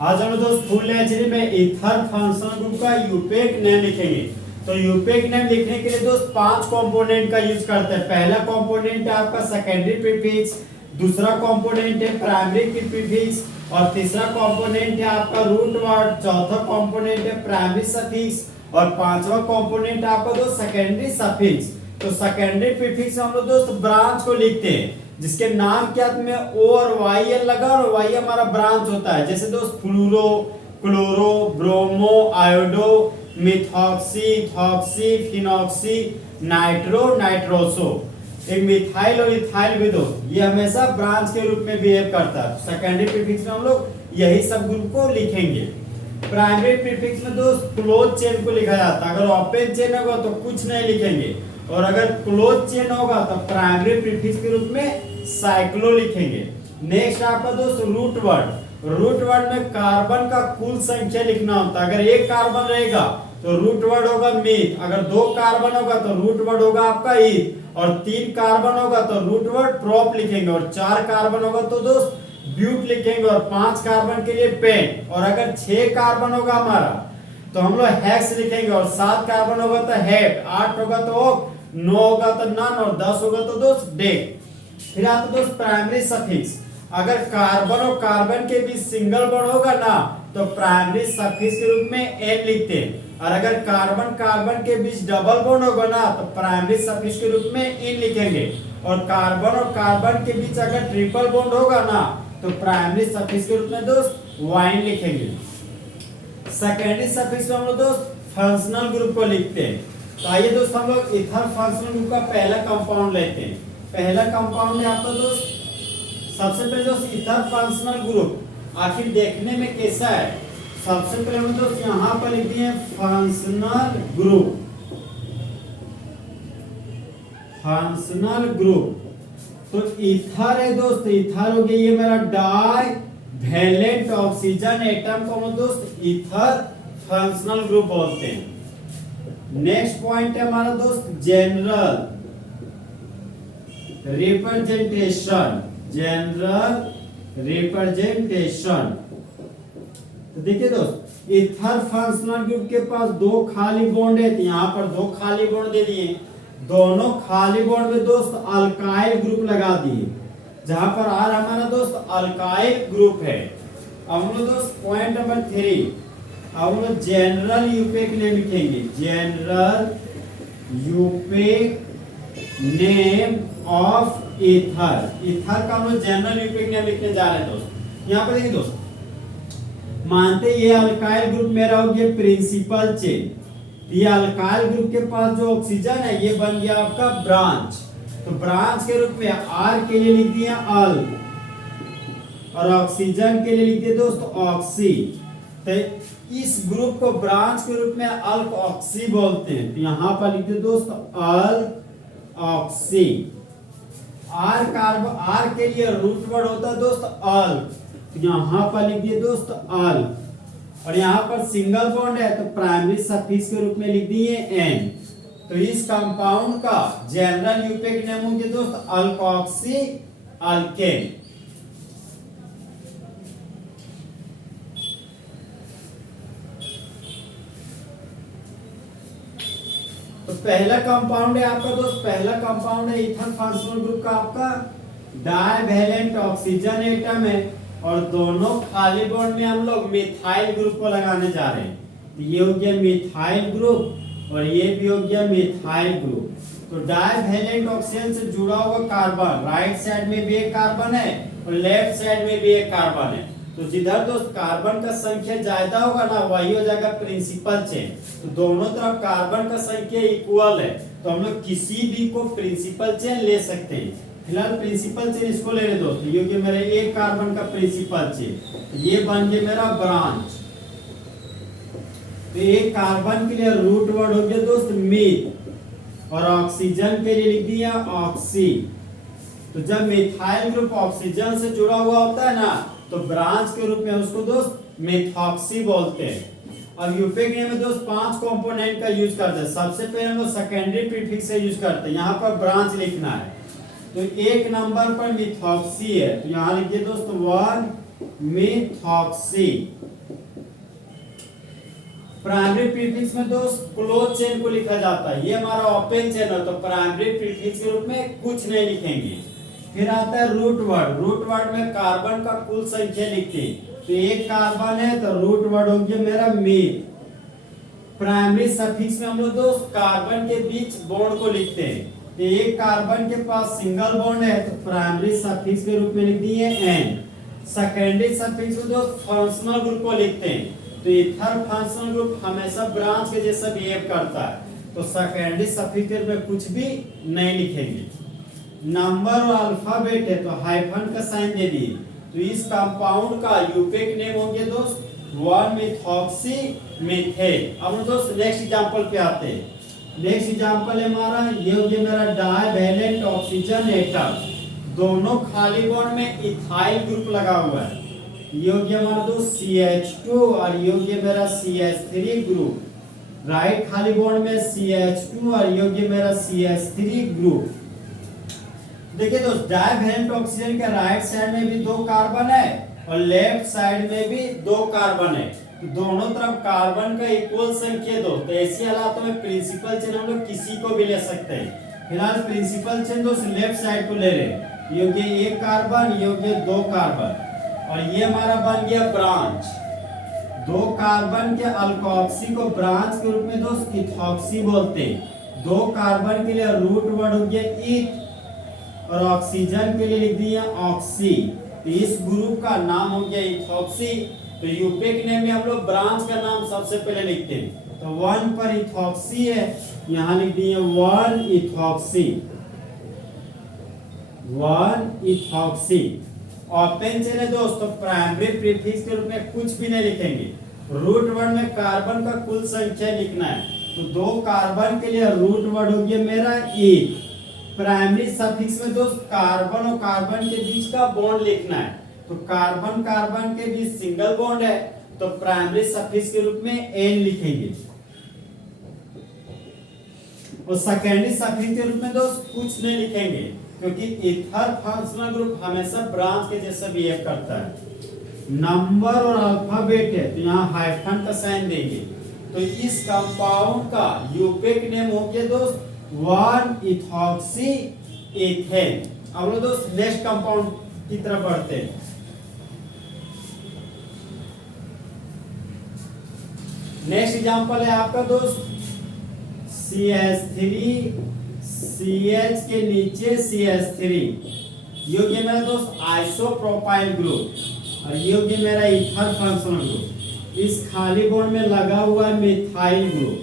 आज हम लोग दोस्त फुल एचडी में ईथर फंक्शनल ग्रुप का यूपेक नेम लिखेंगे। तो यूपेक नेम लिखने के लिए दोस्त 5 कंपोनेंट का यूज करते हैं। पहला कंपोनेंट है आपका सेकेंडरी प्रीफिक्स, दूसरा कंपोनेंट है प्राइमरी प्रीफिक्स और तीसरा कंपोनेंट है आपका रूट वर्ड, चौथा कंपोनेंट है प्राइमरी सफिक्स और पांचवा कंपोनेंट है आपका दोस्त सेकेंडरी सफिक्स। तो सेकेंडरी प्रीफिक्स हम लोग दोस्त ब्रांच को लिखते हैं जिसके नाम के अंत में ओ और वाई एल लगा और वाई हमारा ब्रांच होता है। जैसे दोस्त fluoro, chloro, bromo, iodo, methoxy, ethoxy, phenoxy, nitro, nitroso. एक मिथाइल और इथाइल भी दोस्त ये हमेशा ब्रांच के रूप में बिहेव करता है। सेकेंडरी प्रीफिक्स में हम लोग यही सब ग्रुप को लिखेंगे। प्राइमरी प्रीफिक्स में दोस्त क्लोज चेन को लिखा जाता है। अगर ओपन चेन होगा तो कुछ नहीं लिखेंगे और अगर क्लोज चेन होगा तो प्राइमरी प्रीफिक्स के रूप में साइक्लो लिखेंगे। नेक्स्ट आपका दोस्त रूट वर्ड। रूट वर्ड में कार्बन का कुल संख्या लिखना होता है। अगर एक कार्बन रहेगा तो रूट वर्ड होगा मीथ, अगर 2 कार्बन होगा तो रूट वर्ड होगा आपका ईथ और 3 कार्बन होगा तो रूट वर्ड प्रोप लिखेंगे और 4 कार्बन होगा तो दोस्त ब्यूट लिखेंगे और 5 कार्बन के लिए पेंट और अगर 6 कार्बन होगा हमारा तो हम लोग हेक्स लिखेंगे और 7 कार्बन होगा तो हेट, 8 होगा तो ओक, 9 होगा तो नन और 10 होगा तो दोस्त डेक। फिर आता दोस्त प्राइमरी सफिक्स। अगर कार्बन और कार्बन के बीच सिंगल बॉन्ड होगा ना तो प्राइमरी सफिक्स के रूप में एन लिखते हैं और अगर कार्बन कार्बन के बीच डबल बॉन्ड होगा ना तो प्राइमरी सफिक्स के रूप में इन लिखेंगे और कार्बन के बीच अगर ट्रिपल बॉन्ड होगा ना तो प्राइमरी सफिक्स के रूप में दोस्त वाइन लिखेंगे। सेकेंडरी सफिक्स में हम लोग दोस्त फंक्शनल ग्रुप को लिखते हैं। तो आइए दोस्त हम लोग ईथर फंक्शनल ग्रुप का पहला कंपाउंड लेते हैं। पहला कंपाउंड है आपका दोस्त सबसे पहले दोस्त ईथर फंक्शनल ग्रुप आखिर देखने में कैसा है। सबसे पहले हम दोस्त यहाँ पर लिख दिए फंक्शनल ग्रुप। फंक्शनल ग्रुप तो ईथर है दोस्त, ईथर हो गया ये मेरा डाई वैलेंट ऑक्सीजन एटम को हम दोस्त ईथर फंक्शनल ग्रुप बोलते हैं। नेक्स्ट पॉइंट है हमारा दोस्त जनरल रिप्रेजेंटेशन। जनरल रिप्रेजेंटेशन तो देखिए दोस्त ईथर फंक्शनल ग्रुप के पास 2 खाली बॉन्ड है तो यहाँ पर 2 खाली बॉन्ड दे दिए। दोनों खाली बॉन्ड में दोस्त अल्काइल ग्रुप लगा दिए जहां पर आर हमारा दोस्त अल्काइल ग्रुप है। अब हम लोग दोस्त पॉइंट नंबर 3 अब हम लोग जनरल यूपेक नेम लिखेंगे। General IUPAC name of ether. Ether का हम लोग जनरल यूपेक नेम लिखने जा रहे हैं दोस्त। यहाँ पर देखिए दोस्त मानते ये अल्काइल ग्रुप मेरा हो गया प्रिंसिपल चेन। ये अल्काइल ग्रुप के पास जो ऑक्सीजन है ये बन गया आपका ब्रांच। तो ब्रांच के रूप में आर के लिए लिख दिया अल और ऑक्सीजन के लिए लिख दिए दोस्त ऑक्सी। तो इस ग्रुप को ब्रांच के रूप में अल्क ऑक्सी बोलते हैं। तो यहाँ पर लिख दिए दोस्त अल ऑक्सी। आर के लिए रूट वर्ड होता है दोस्त अल, तो यहाँ पर लिख दिए दोस्त अल और यहाँ पर सिंगल बॉन्ड है तो प्राइमरी सफिक्स के रूप में लिख दिए एन। तो इस कंपाउंड का जनरल यूपेक नेम हो गया दोस्त अल्कोक्सी अल्केन। तो पहला कंपाउंड है आपका दोस्त, पहला कंपाउंड है ईथर फंक्शनल ग्रुप का आपका डाइवैलेंट ऑक्सीजन एटम है और दोनों खाली बॉन्ड में हम लोग मिथाइल ग्रुप को लगाने जा रहे हैं। तो ये हो गया मिथाइल ग्रुप और ये भी हो गया मिथाइल ग्रुप। तो डाइवैलेंट ऑक्सीजन से जुड़ा हुआ कार्बन राइट साइड में भी एक कार्बन है और लेफ्ट साइड में भी एक कार्बन है। तो जिधर दोस्त कार्बन का संख्या ज्यादा होगा ना वही हो जाएगा प्रिंसिपल चेन। तो दोनों तरफ कार्बन का संख्या इक्वल है तो हम लोग किसी भी को प्रिंसिपल चेन ले सकते हैं। फिलहाल प्रिंसिपल चेन इसको ले रहे दोस्तों, ये कि मेरा एक कार्बन का प्रिंसिपल चेन ये बन गया मेरा ब्रांच। तो एक कार्बन के लिए रूट वर्ड हो गया दोस्त मीथ और ऑक्सीजन के लिए लिख दिया ऑक्सी। तो जब मिथाइल ग्रुप ऑक्सीजन से जुड़ा हुआ होता है ना तो ब्रांच के रूप में उसको दोस्त मिथॉक्सी बोलते हैं। अब यूपेक नेम में दोस्त 5 कंपोनेंट का यूज करते हैं। सबसे पहले हम लोग सेकेंडरी प्रीफिक्स से यूज करते हैं। यहाँ पर ब्रांच लिखना है तो 1 नंबर पर मिथॉक्सी है तो यहाँ लिखिए दोस्त 1 मिथॉक्सी। प्राइमरी प्रीफिक्स में दोस्त क्लोज चेन को लिखा जाता है, ये हमारा ओपन चेन है, तो प्राइमरी प्रीफिक्स के रूप में कुछ नहीं लिखेंगे। फिर आता है रूट वर्ड। रूट वर्ड में कार्बन का कुल संख्या लिखते हैं, तो एक कार्बन है तो रूट वर्ड हो गया मेरा मीथ। प्राइमरी सफिक्स में हम लोग दोस्त कार्बन के बीच बॉन्ड को लिखते हैं, तो एक कार्बन के पास सिंगल बॉन्ड है तो प्राइमरी सफिक्स के रूप में लिख दिए एन। सेकेंडरी सफिक्स में दोस्त फंक्शनल ग्रुप को लिखते हैं, तो इथर फंक्शनल ग्रुप हमेशा ब्रांच के जैसा बिहेव करता है, तो सेकेंडरी सफिक्स में कुछ भी नहीं लिखेंगे। नंबर और अल्फाबेट है तो हाइफन का साइन दे दिए, तो इस कंपाउंड का यूपेक नेम होंगे दोस्त 1 मिथॉक्सी मीथेन। अब दोस्त नेक्स्ट एग्जांपल पे आते हैं। नेक्स्ट एग्जांपल है हमारा ये हो गया मेरा डाइवैलेंट ऑक्सीजन एटम, दोनों खाली बॉन्ड में इथाइल ग्रुप लगा हुआ है, ये हो गया हमारा दोस्त CH2 और ये हो गया मेरा CH3 ग्रुप। राइट खाली बॉन्ड में CH2 और ये हो गया मेरा CH3 ग्रुप। देखिए दोस्त डाइवैलेंट ऑक्सीजन के राइट साइड में भी 2 कार्बन है और लेफ्ट साइड में भी 2 कार्बन है, तो दोनों तरफ कार्बन का इक्वल संख्या दो, तो ऐसी हालातों में प्रिंसिपल चेन हम लोग किसी को भी ले सकते हैं। फिलहाल प्रिंसिपल चेन दोस्त लेफ्ट साइड को ले रहे हैं, ये हो गया 1 कार्बन, ये हो गया 2 कार्बन और ये हमारा बन गया ब्रांच। 2 कार्बन के अल्कोक्सी को ब्रांच के रूप में दोस्त इथॉक्सी बोलते हैं। 2 कार्बन के लिए रूट वर्ड हो गया इथ और ऑक्सीजन के लिए लिख दिया ऑक्सी, तो इस ग्रुप का नाम हो गया इथॉक्सी। तो यूपेक नेम में हम लोग ब्रांच का नाम सबसे पहले लिखते हैं, तो 1 पर इथॉक्सी है, यहां लिख दिए 1 इथॉक्सी, 1 इथॉक्सी। ओपन चेन है दोस्तों, प्राइमरी प्रीफिक्स के रूप में कुछ भी नहीं लिखेंगे। रूट वर्ड में कार्बन का कुल संख्या लिखना है, तो 2 कार्बन के लिए रूट वर्ड हो गया मेरा 1। प्राइमरी सफिक्स में दोस्त कार्बन और कार्बन के बीच का बॉन्ड लिखना है, तो कार्बन कार्बन के बीच सिंगल बॉन्ड है, तो प्राइमरी सफिक्स के रूप में एन लिखेंगे। और सेकेंडरी सफिक्स के रूप में दोस्त कुछ नहीं लिखेंगे, क्योंकि इथर फंक्शनल ग्रुप हमेशा ब्रांच के जैसा बिहेव करता है। नंबर और अल्फाबेट है तो यहाँ हाइफन का साइन देंगे, तो इस कंपाउंड का यूपेक नेम हो गया दोस्त 1 इथॉक्सी एथेन। अब लोग दोस्त नेक्स्ट कंपाउंड की तरफ बढ़ते हैं। नेक्स्ट एग्जांपल है आपका दोस्त CH3 CH के नीचे CH3, ये हो गया मेरा दोस्त आइसोप्रोपाइल ग्रुप और ये हो गया मेरा इथर फंक्शनल ग्रुप। इस खाली बॉन्ड में लगा हुआ है मिथाइल ग्रुप।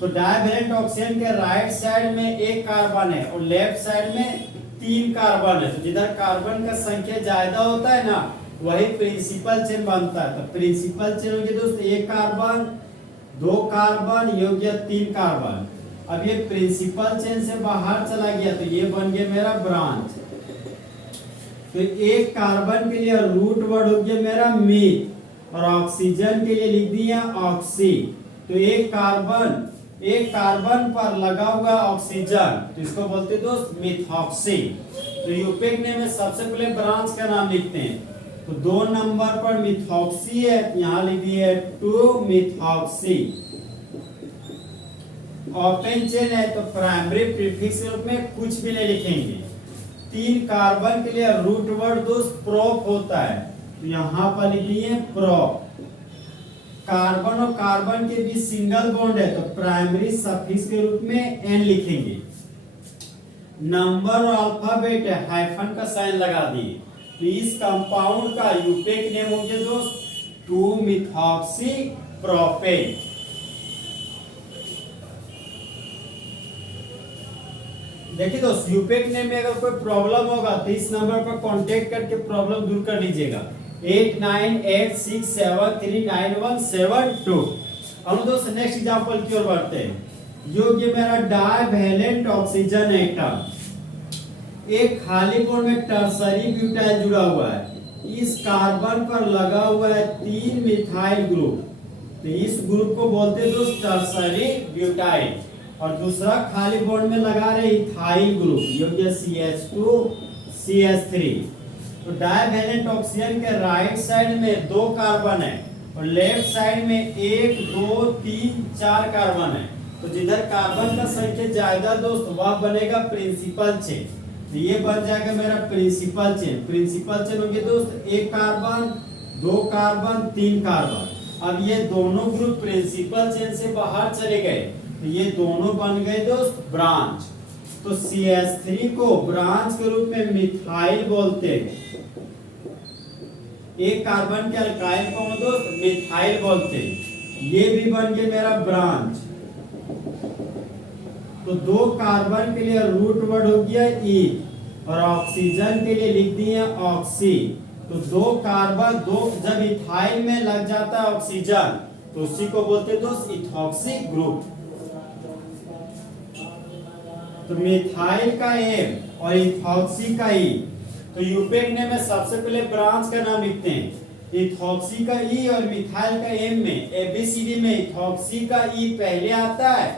तो डाइवैलेंट ऑक्सीजन के राइट साइड में 1 कार्बन है और लेफ्ट साइड में 3 कार्बन है, तो जिधर कार्बन का संख्या ज्यादा होता है ना वही प्रिंसिपल चेन बनता है। तो प्रिंसिपल चेन हो गया दोस्त 1 कार्बन, 2 कार्बन, ये हो गया 3 कार्बन। अब ये प्रिंसिपल चेन से बाहर चला गया तो ये बन गया मेरा ब्रांच। तो 1 कार्बन के लिए रूट वर्ड हो गया मेरा मीथ और ऑक्सीजन के लिए लिख दिया ऑक्सी। तो एक कार्बन पर लगा हुआ ऑक्सीजन, तो इसको बोलते हैं दोस्त मिथॉक्सी। तो यूपेक नेम में सबसे पहले ब्रांच का नाम लिखते हैं, तो 2 नंबर पर मिथॉक्सी है, यहाँ लिख दिए 2 मिथॉक्सी। ओपन चेन है तो प्राइमरी प्रीफिक्स के रूप में कुछ भी नहीं लिखेंगे। 3 कार्बन के लिए रूट वर्ड दोस्त प्रोप होता है, तो यहाँ पर लिख दिए प्रोप। कार्बन और कार्बन के बीच सिंगल बॉन्ड है तो प्राइमरी सफिक्स के रूप में एन लिखेंगे। नंबर और अल्फाबेट है, हाइफन का साइन लगा दिए, तो इस कंपाउंड का यूपेक नेम हो गया दोस्त 2 मिथॉक्सी प्रोपेन। देखिए दोस्त यूपेक नेम में अगर कोई प्रॉब्लम होगा तो इस नंबर पर कांटेक्ट करके प्रॉब्लम दूर कर लीजिएगा 8986739172। हम दोस्त नेक्स्ट एग्जांपल की ओर बढ़ते हैं। जो ये मेरा डाइवैलेंट ऑक्सीजन एटम, एक खाली बॉन्ड में टर्सरी ब्यूटाइल जुड़ा हुआ है, इस कार्बन पर लगा हुआ है 3 मिथाइल ग्रुप, तो इस ग्रुप को बोलते हैं दोस्त टर्सरी ब्यूटाइल। और दूसरा खाली बॉन्ड में लगा रहे इथाइल ग्रुप, ये हो गया CH2 CH3। तो डाइवैलेंट ऑक्सीजन के राइट साइड में 2 कार्बन है और लेफ्ट साइड में 1 2 3 4 कार्बन है। तो जिधर कार्बन का संख्या ज्यादा दोस्त वह बनेगा प्रिंसिपल चेन। तो ये बन जाएगा मेरा प्रिंसिपल चेन। प्रिंसिपल चेन होंगे दोस्त 1 कार्बन 2 कार्बन 3 कार्बन। अब ये दोनों ग्रुप प्रिंसिपल चेन से बाहर चले गए, तो ये दोनों बन गए दोस्त ब्रांच। तो CH3 को ब्रांच के रूप में मिथाइल बोलते हैं। एक कार्बन के अल्काइल को दोस्त मिथाइल बोलते हैं। ये भी बन गया मेरा ब्रांच। तो 2 कार्बन के लिए रूट वर्ड हो गया ई, और ऑक्सीजन के लिए लिख दिए ऑक्सी। तो 2 कार्बन 2 जब इथाइल में लग जाता है ऑक्सीजन, तो उसी को बोलते हैं दोस्त इथॉक्सी ग्रुप। तो मिथाइल का एम और इथॉक्सी का ई। तो यूपेक नेम में सबसे पहले ब्रांच का नाम लिखते हैं। इथॉक्सी का ई और मिथाइल का एम में एबीसीडी में इथॉक्सी का ई पहले आता है,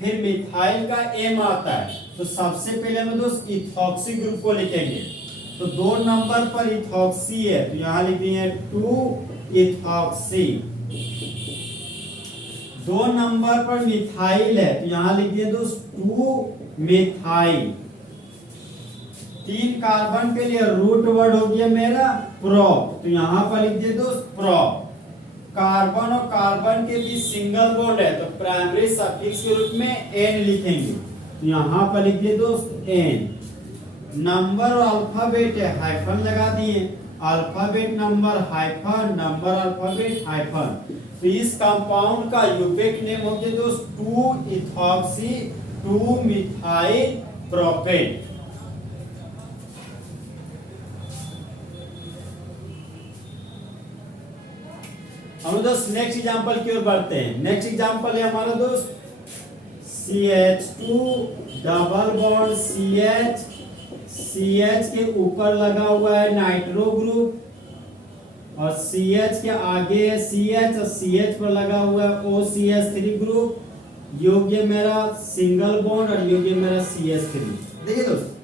फिर मिथाइल का एम आता है। तो सबसे पहले हम दोस्त इथॉक्सी ग्रुप को लिखेंगे। तो 2 नंबर पर इथॉक्सी है, तो यहां लिख दिए 2 इथॉक्सी। 2 नंबर पर मिथाइल है, तो यहां लिख दिए दोस्त 2 मिथाइल। 3 कार्बन के लिए रूट वर्ड हो गया मेरा प्रोप, तो यहां पर लिख दिए दोस्त प्रोप। कार्बन और कार्बन के बीच सिंगल बॉन्ड है, तो प्राइमरी सफिक्स के रूप में एन लिखेंगे। तो यहां पर लिख दिए दोस्त एन। नंबर और अल्फाबेट है, हाइफन लगा दिए। Alphabet number hyphen, number alphabet hyphen. तो इस कंपाउंड का यूपेक नेम हो गया दोस्त 2 इथॉक्सी 2 मिथाइल प्रोपेट। हम दोस्त नेक्स्ट एग्जांपल की ओर बढ़ते हैं। नेक्स्ट एग्जांपल है हमारा दोस्त CH2 double bond CH। CH के ऊपर लगा हुआ है नाइट्रो ग्रुप, और CH के आगे है CH, और CH पर लगा हुआ है OCH3 ग्रुप। योग्य मेरा सिंगल बॉन्ड और योग्य मेरा CH3। देखिए दोस्त,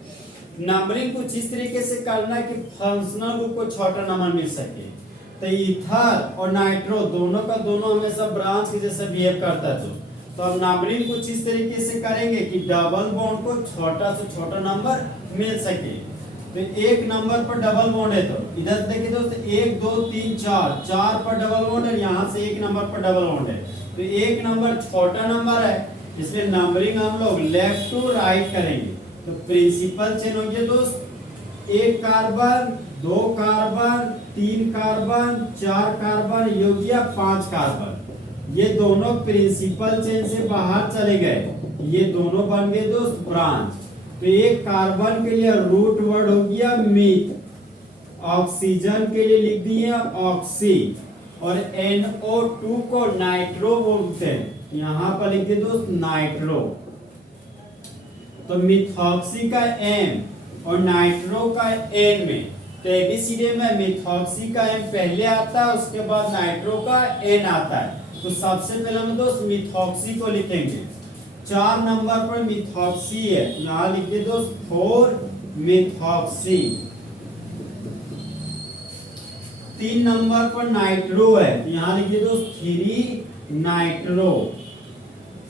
नंबरिंग कुछ इस तरीके से करना कि फंक्शनल ग्रुप को छोटा नंबर मिल सके। तो ईथर और नाइट्रो दोनों का दोनों हमेशा ब्रांच के जैसे बिहेव करता है। तो अब नंबरिंग कुछ इस तरीके से करेंगे कि डबल बॉन्ड को छोटा से छोटा नंबर मिल सके। तो 1 नंबर पर डबल बॉन्ड है, तो इधर देखिए दोस्त 1 2 3 4 4 पर डबल बॉन्ड है, यहाँ से 1 नंबर पर डबल बॉन्ड है। तो 1 नंबर छोटा नंबर है, इसलिए नंबरिंग हम लोग लेफ्ट टू राइट करेंगे। तो प्रिंसिपल चेन हो गया दोस्त 1 कार्बन 2 कार्बन 3 कार्बन 4 कार्बन योग्य 5 कार्बन। ये दोनों प्रिंसिपल चेन से बाहर चले गए, ये दोनों बन गए दोस्त ब्रांच। तो 1 कार्बन के लिए रूट वर्ड हो गया मीथ। ऑक्सीजन के लिए लिख दिए ऑक्सी, और NO2 को नाइट्रो बोलते हैं, यहां पर लिख दिए दोस्त नाइट्रो। तो मिथॉक्सी का एम और नाइट्रो का एन में, तो एबीसीडी में मिथॉक्सी का एम पहले आता है, उसके बाद नाइट्रो का एन आता है। तो सबसे पहले हम दोस्त मिथॉक्सी को लिखेंगे। 4 नंबर पर मिथॉक्सी है, यहां लिखिए दोस्त 4 मिथॉक्सी। 3 नंबर पर नाइट्रो है, यहां लिखिए दोस्त 3 नाइट्रो।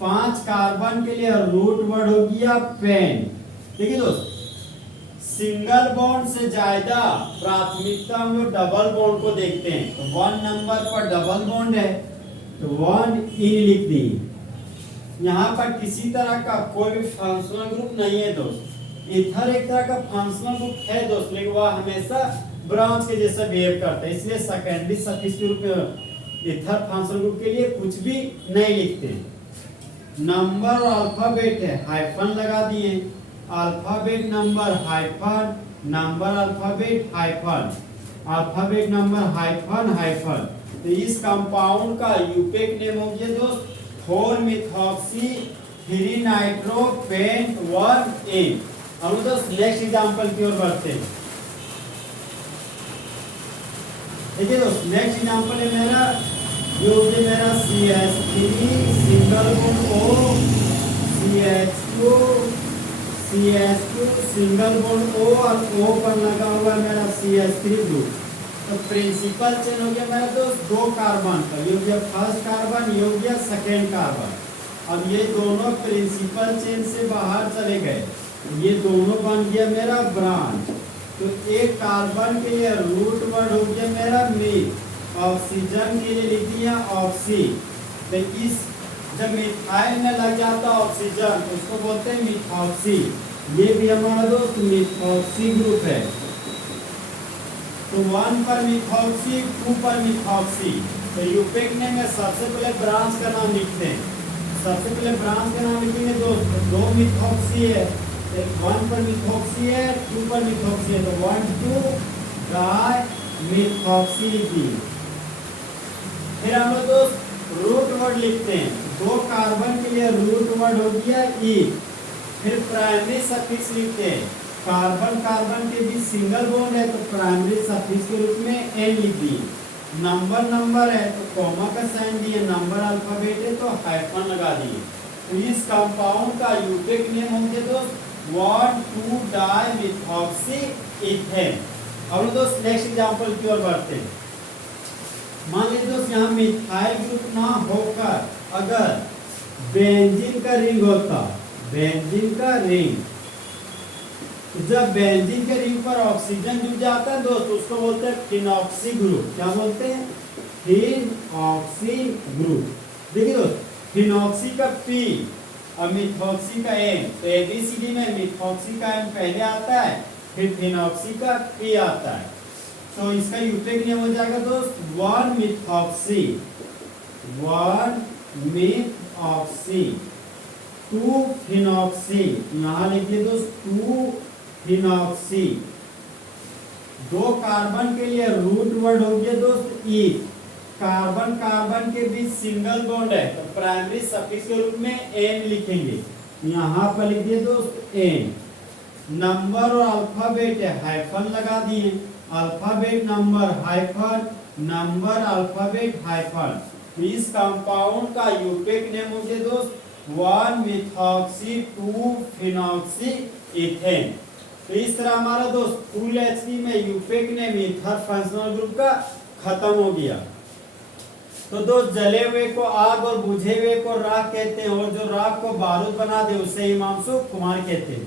5 कार्बन के लिए रूट वर्ड हो गया पेन। देखिए दोस्त, सिंगल बॉन्ड से ज्यादा प्राथमिकता हम लोग डबल बॉन्ड को देखते हैं। तो 1 नंबर पर डबल बॉन्ड है, तो 1 इन लिख दी। यहाँ पर किसी तरह का कोई भी फंक्शनल ग्रुप नहीं है दोस्त। इथर एक तरह का फंक्शनल ग्रुप है दोस्त, लेकिन वह हमेशा ब्रांच के जैसा बिहेव करता है, इसलिए सेकेंडरी सफिक्स के रूप में इथर फंक्शनल ग्रुप के लिए कुछ भी नहीं लिखते। नंबर और अल्फाबेट है, हाइफन लगा दिए। Alphabet number hyphen, number alphabet hyphen, alphabet number hyphen hyphen. तो इस कंपाउंड का यूपेक नेम हो गया दोस्त 4 मिथॉक्सी 3 नाइट्रो पेंट 1 इन। हम दोस्त नेक्स्ट एग्जांपल की ओर बढ़ते हैं। देखिए दोस्त, नेक्स्ट एग्जांपल है मेरा मेरा CH3 single bond O, CH2 single bond O, और O पर लगा हुआ है मेरा CH3 ग्रुप। तो प्रिंसिपल चेन हो गया मेरा दोस्त 2 कार्बन का, ये हो गया फर्स्ट कार्बन, ये हो गया सेकेंड कार्बन। अब ये दोनों प्रिंसिपल चेन से बाहर चले गए, ये दोनों बन गया मेरा ब्रांच। तो एक कार्बन के लिए रूट वर्ड हो गया मेरा मीथ, ऑक्सीजन के लिए लिख दिया ऑक्सी। तो इस जब मिथाइल में लग जाता ऑक्सीजन तो उसको बोलते हैं मिथॉक्सी। ये भी हमारा दोस्त मिथॉक्सी ग्रुप है। तो 1 पर मिथॉक्सी, 2 पर मिथॉक्सी। तो यूपेक नेम में सबसे पहले ब्रांच का नाम लिखते हैं। सबसे पहले ब्रांच का नाम लिखेंगे दोस्त, 2 मिथॉक्सी है, 1 पर मिथॉक्सी है, 2 पर मिथॉक्सी है, तो 1,2 डाई मिथॉक्सी लिख दिए। फिर हम लोग दोस्त रूट वर्ड लिखते हैं। 2 कार्बन के लिए रूट वर्ड हो गया ई। फिर प्राइमरी सफिक्स लिखते हैं। कार्बन कार्बन के बीच सिंगल बॉन्ड है तो प्राइमरी सफिक्स के रूप में एन लिख दिए। नंबर है तो कॉमा का साइन दिए, नंबर अल्फाबेट है तो हाइफन लगा दिए। तो इस कंपाउंड का यूटेक नेम होंगे दोस्त 1,2 डाई मिथॉक्सी इथेन। अब दोस्त नेक्स्ट एग्जांपल की ओर बढ़ते हैं। मान लीजिए दोस्त यहाँ मिथाइल ग्रुप ना होकर अगर बेंजीन का रिंग होता, बेंजीन का रिंग, जब बेंजीन के रिंग पर ऑक्सीजन जुड़ जाता है दोस्त उसको बोलते हैं फिनॉक्सी ग्रुप। क्या बोलते हैं? Phenoxy group. देखिए दोस्त फिनॉक्सी का पी और मिथॉक्सी का एन, तो एबीसीडी में मिथॉक्सी का एन पहले आता है, फिर फिनॉक्सी का पी आता है। तो इसका यूटेक नेम हो जाएगा दोस्त 1 मिथॉक्सी, 1 मिथॉक्सी, 2 फिनॉक्सी। यहाँ लिखिए दोस्त 2 फिनॉक्सी। 2 कार्बन के लिए रूट वर्ड हो गया दोस्त ई। कार्बन कार्बन के बीच सिंगल बॉन्ड है तो प्राइमरी सफिक्स के रूप में एन लिखेंगे। यहाँ पर लिख दिए दोस्त एन। नंबर और अल्फाबेट है, हाइफन लगा दिए। Alphabet number hyphen, number alphabet hyphen. तो इस कंपाउंड का यूपेक नेम हो गया दोस्त 1 मिथॉक्सी 2 फिनॉक्सी इथेन। तो इस तरह हमारा दोस्त फुल एचपी में यूपेक नेम ईथर फंक्शनल ग्रुप का खत्म हो गया। तो दोस्त जले हुए को आग और बुझे हुए को राख कहते हैं, और जो राख को बारूद बना दे उसे हिमांशु कुमार कहते हैं।